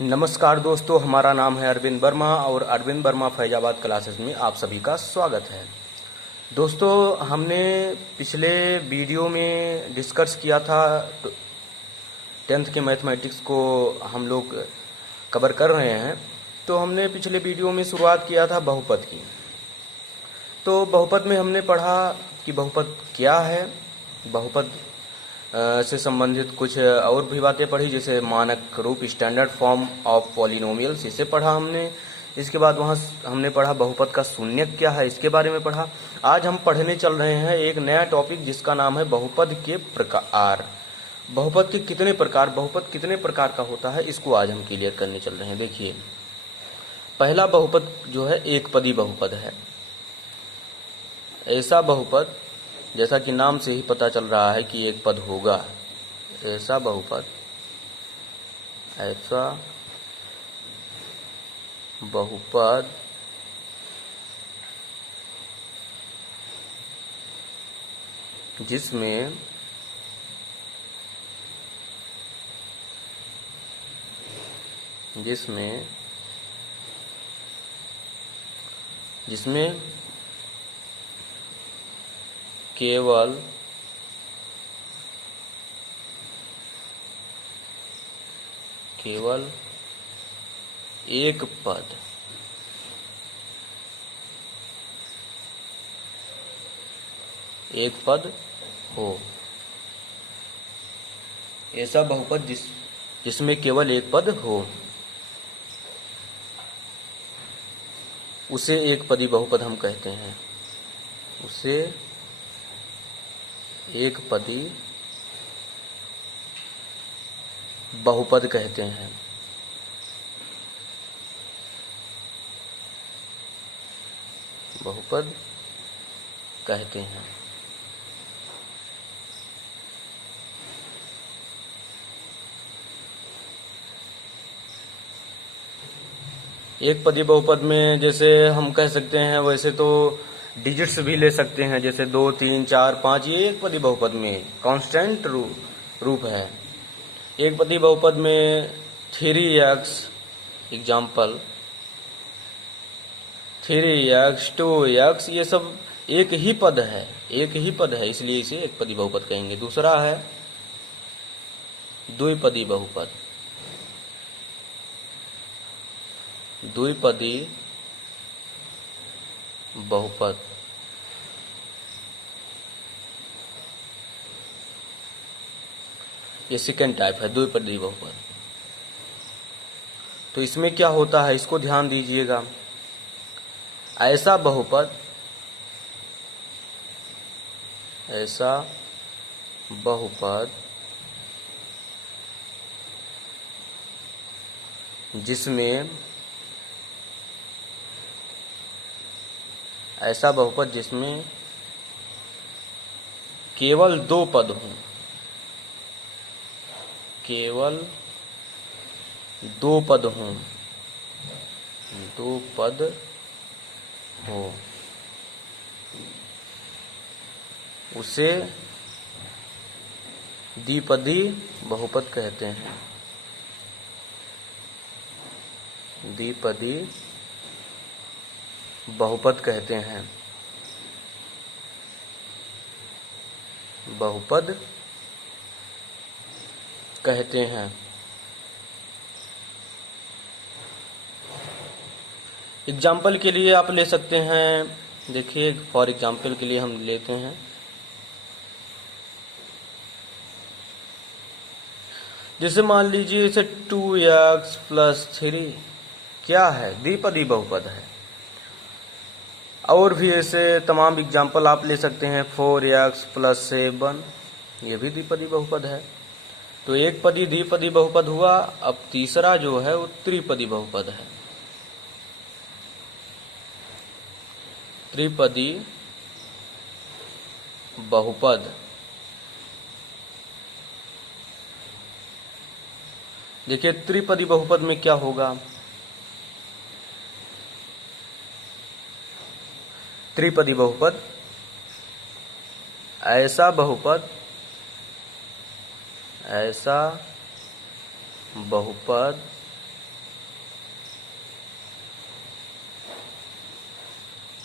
नमस्कार दोस्तों, हमारा नाम है अरविंद वर्मा और अरविंद वर्मा फैजाबाद क्लासेस में आप सभी का स्वागत है। दोस्तों, हमने पिछले वीडियो में डिस्कस किया था 10th के मैथमेटिक्स को हम लोग कवर कर रहे हैं। तो हमने पिछले वीडियो में शुरुआत किया था बहुपद की। तो बहुपद में हमने पढ़ा कि बहुपद क्या है, बहुपद से संबंधित कुछ और भी बातें पढ़ी, जैसे मानक रूप स्टैंडर्ड फॉर्म ऑफ पॉलिनोमियल्स, इसे पढ़ा हमने। इसके बाद वहाँ हमने पढ़ा बहुपद का शून्यक क्या है, इसके बारे में पढ़ा। आज हम पढ़ने चल रहे हैं एक नया टॉपिक जिसका नाम है बहुपद के प्रकार। बहुपद के कितने प्रकार, बहुपद कितने प्रकार का होता है, इसको आज हम क्लियर करने चल रहे हैं। देखिए, पहला बहुपद जो है एक पदी बहुपद है। ऐसा बहुपद, जैसा कि नाम से ही पता चल रहा है कि एक पद होगा, ऐसा बहुपद, ऐसा बहुपद जिसमें जिसमें जिसमें केवल एक पद हो, ऐसा बहुपद जिसमें केवल एक पद हो, उसे एक पदी बहुपद हम कहते हैं। उसे एक पदी बहुपद कहते हैं। बहुपद कहते हैं। एक पदी बहुपद में जैसे हम कह सकते हैं, वैसे तो डिजिट्स भी ले सकते हैं, जैसे 2, 3, 4, 5, ये एक पदी बहुपद में कांस्टेंट रूप है। एक पदी बहुपद में 3x, एग्जाम्पल 3x, 2x, ये सब एक ही पद है, इसलिए इसे एक पदी बहुपद कहेंगे। दूसरा है द्विपदी बहुपद। द्विपदी बहुपद ये सेकेंड टाइप है, द्विपदी बहुपद। तो इसमें क्या होता है, इसको ध्यान दीजिएगा। ऐसा बहुपद जिसमें केवल दो पद हों, दो पद हो, उसे द्विपदी बहुपद कहते हैं। द्विपदी बहुपद कहते हैं। बहुपद कहते हैं। एग्जाम्पल के लिए आप ले सकते हैं। देखिए, फॉर एग्जाम्पल के लिए हम लेते हैं, जैसे मान लीजिए इसे 2x + 3 क्या है, द्विपदी बहुपद है। और भी ऐसे तमाम एग्जाम्पल आप ले सकते हैं, 4x + 7, ये भी द्विपदी बहुपद है। तो एक पदी द्विपदी बहुपद हुआ। अब तीसरा जो है वो त्रिपदी बहुपद है। त्रिपदी बहुपद, देखिए त्रिपदी बहुपद में क्या होगा। त्रिपदी बहुपद ऐसा बहुपद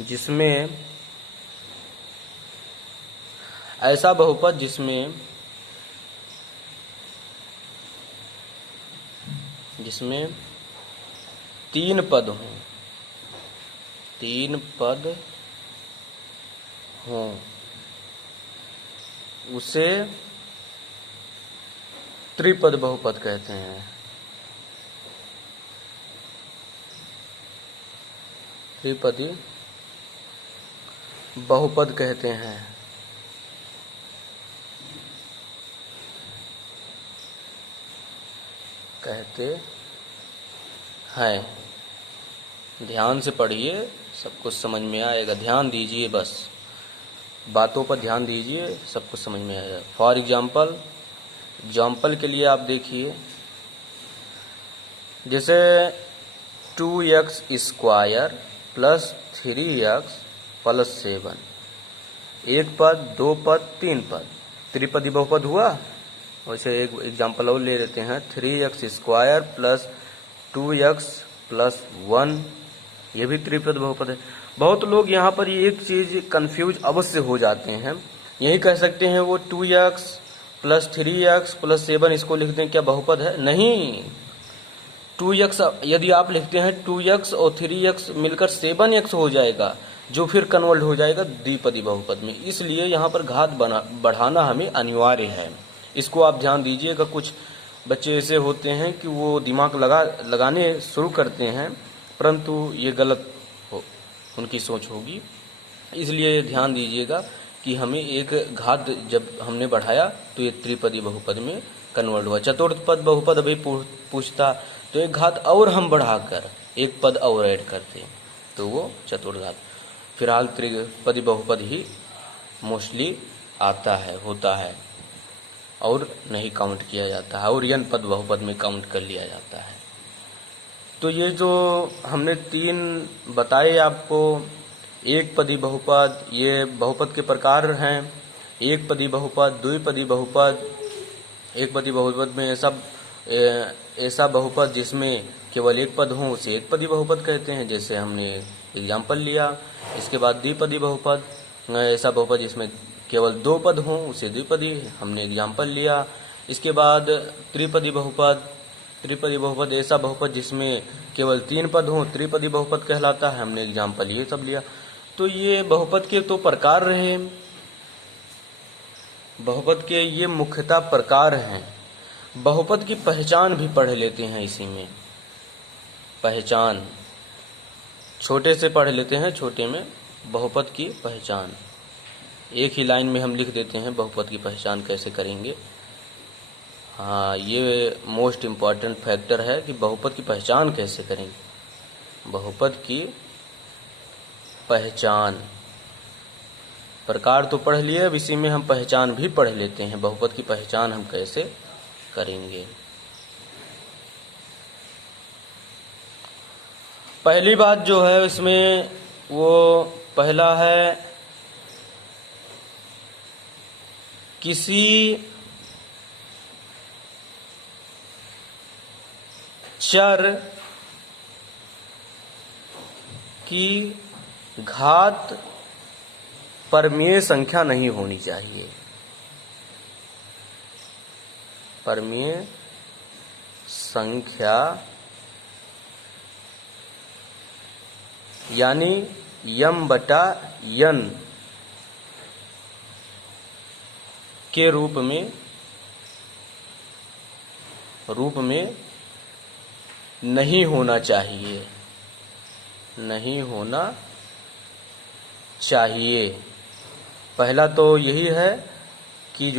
जिसमें ऐसा बहुपद जिसमें तीन पद हों उसे त्रिपद बहुपद कहते हैं। त्रिपदी बहुपद कहते हैं। ध्यान से पढ़िए, सब कुछ समझ में आएगा। ध्यान दीजिए, बस बातों पर ध्यान दीजिए, सब कुछ समझ में आएगा। फॉर एग्जाम्पल के लिए आप देखिए, जैसे 2x square plus 3x plus 7, एक पद, दो पद, तीन पद, त्रिपदी बहुपद हुआ। वैसे एक एग्जाम्पल और ले लेते हैं, 3x square plus 2x plus 1, ये भी त्रिपद बहुपद है। बहुत लोग यहाँ पर एक चीज कंफ्यूज अवश्य हो जाते हैं, यही कह सकते हैं वो 2x प्लस 3x प्लस 7 इसको लिख दें, क्या बहुपद है? नहीं, 2x यदि आप लिखते हैं 2x और 3x मिलकर 7x हो जाएगा, जो फिर कन्वर्ट हो जाएगा द्विपदी बहुपद में। इसलिए यहाँ पर घात बढ़ाना हमें अनिवार्य है, इसको आप ध्यान दीजिएगा। कुछ बच्चे ऐसे होते हैं कि वो दिमाग लगाने शुरू करते हैं, परंतु ये गलत उनकी सोच होगी। इसलिए ध्यान दीजिएगा कि हमें एक घात जब हमने बढ़ाया तो ये त्रिपदी बहुपद में कन्वर्ट हुआ। चतुर्थ पद बहुपद अभी पूछता तो एक घात और हम बढ़ाकर एक पद और ऐड करते तो वो चतुर्थ घात। फिलहाल त्रिपदी बहुपद ही मोस्टली होता है और नहीं काउंट किया जाता है, और n पद बहुपद में काउंट कर लिया जाता है। तो ये जो हमने तीन बताए आपको, एक पदी बहुपद, ये बहुपद के प्रकार हैं। एक पदी बहुपद, द्विपदी बहुपद। एक पदी बहुपद में ऐसा बहुपद जिसमें केवल एक पद हो उसे एक पदी बहुपद कहते हैं, जैसे हमने एग्जाम्पल लिया। इसके बाद द्विपदी बहुपद, ऐसा बहुपद जिसमें केवल दो पद हों उसे द्विपदी, हमने एग्जाम्पल लिया। इसके बाद त्रिपदी बहुपद ऐसा बहुपद जिसमें केवल तीन पद हों, त्रिपदी बहुपद कहलाता है, हमने एग्जाम्पल ये सब लिया। तो ये बहुपद के तो प्रकार रहे, बहुपद के ये मुख्यतः प्रकार हैं। बहुपद की पहचान भी पढ़ लेते हैं इसी में। पहचान छोटे से पढ़ लेते हैं, छोटे में बहुपद की पहचान। एक ही लाइन में हम लिख देते हैं बहुपद की पहचान कैसे करेंगे। हाँ, ये मोस्ट इम्पॉर्टेंट फैक्टर है कि बहुपद की पहचान कैसे करेंगे। बहुपद की पहचान, प्रकार तो पढ़ लिए, अब इसी में हम पहचान भी पढ़ लेते हैं। बहुपद की पहचान हम कैसे करेंगे। पहली बात जो है इसमें वो पहला है, किसी चर की घात परमेय संख्या नहीं होनी चाहिए। परमेय संख्या यानी m/n के रूप में नहीं होना चाहिए, नहीं होना चाहिए। पहला तो यही है कि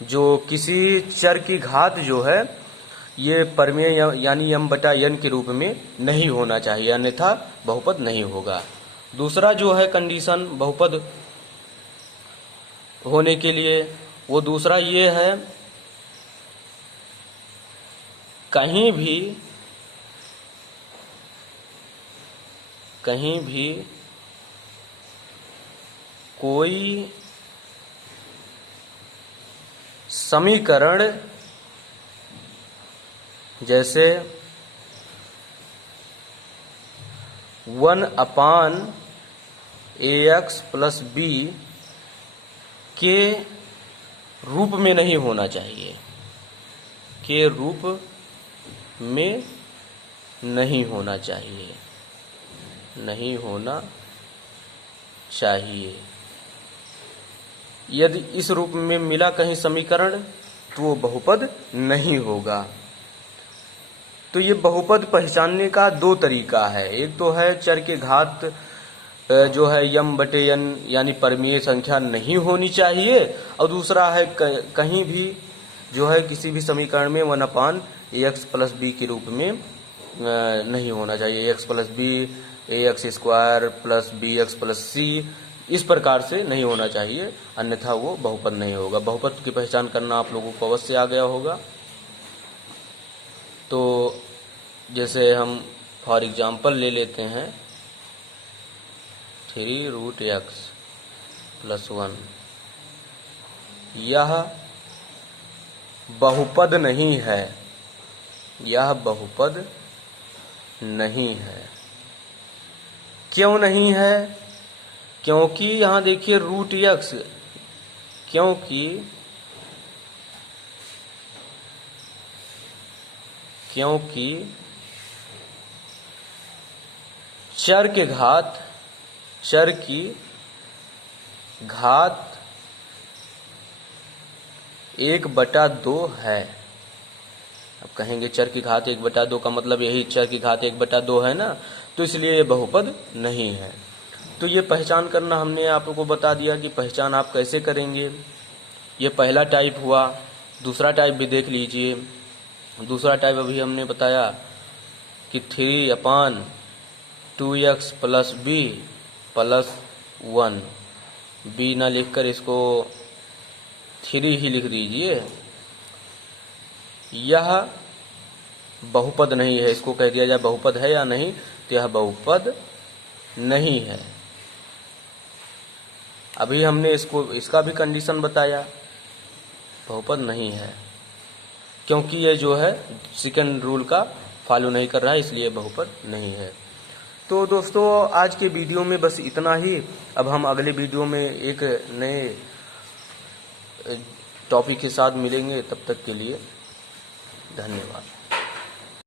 जो किसी चर की घात जो है ये परमेय यानी m/n के रूप में नहीं होना चाहिए, अन्यथा बहुपद नहीं होगा। दूसरा जो है कंडीशन बहुपद होने के लिए, वो दूसरा ये है, कहीं भी कोई समीकरण जैसे 1/ax प्लस b के रूप में नहीं होना चाहिए, के रूप में नहीं होना चाहिए, नहीं होना चाहिए। यदि इस रूप में मिला कहीं समीकरण तो वो बहुपद नहीं होगा। तो ये बहुपद पहचानने का दो तरीका है। एक तो है चर के घात जो है m/n यानी परिमेय संख्या नहीं होनी चाहिए, और दूसरा है कहीं भी जो है किसी भी समीकरण में 1/ax प्लस b के रूप में नहीं होना चाहिए। ax plus b, ax square plus bx plus c, इस प्रकार से नहीं होना चाहिए, अन्यथा वो बहुपद नहीं होगा। बहुपद की पहचान करना आप लोगों को अवश्य आ गया होगा। तो जैसे हम फॉर एग्जाम्पल ले लेते हैं 3√x प्लस 1, यह बहुपद नहीं है, यह बहुपद नहीं है। क्यों नहीं है? क्योंकि यहां देखिए √x, क्योंकि चर की घात 1/2 है। अब कहेंगे चर की घात 1/2 का मतलब यही चर की घात 1/2 है ना, तो इसलिए ये बहुपद नहीं है। तो ये पहचान करना हमने आप लोगों को बता दिया कि पहचान आप कैसे करेंगे। ये पहला टाइप हुआ। दूसरा टाइप भी देख लीजिए। दूसरा टाइप अभी हमने बताया कि 3/2x plus b plus 1, b ना लिखकर इसको 3 ही लिख दीजिए। यह बहुपद नहीं है। इसको कह दिया जाए बहुपद है या नहीं, तो यह बहुपद नहीं है। अभी हमने इसका भी कंडीशन बताया, बहुपद नहीं है, क्योंकि ये जो है सेकंड रूल का फॉलो नहीं कर रहा है, इसलिए बहुपद नहीं है। तो दोस्तों आज के वीडियो में बस इतना ही। अब हम अगले वीडियो में एक नए टॉपिक के साथ मिलेंगे। तब तक के लिए धन्यवाद।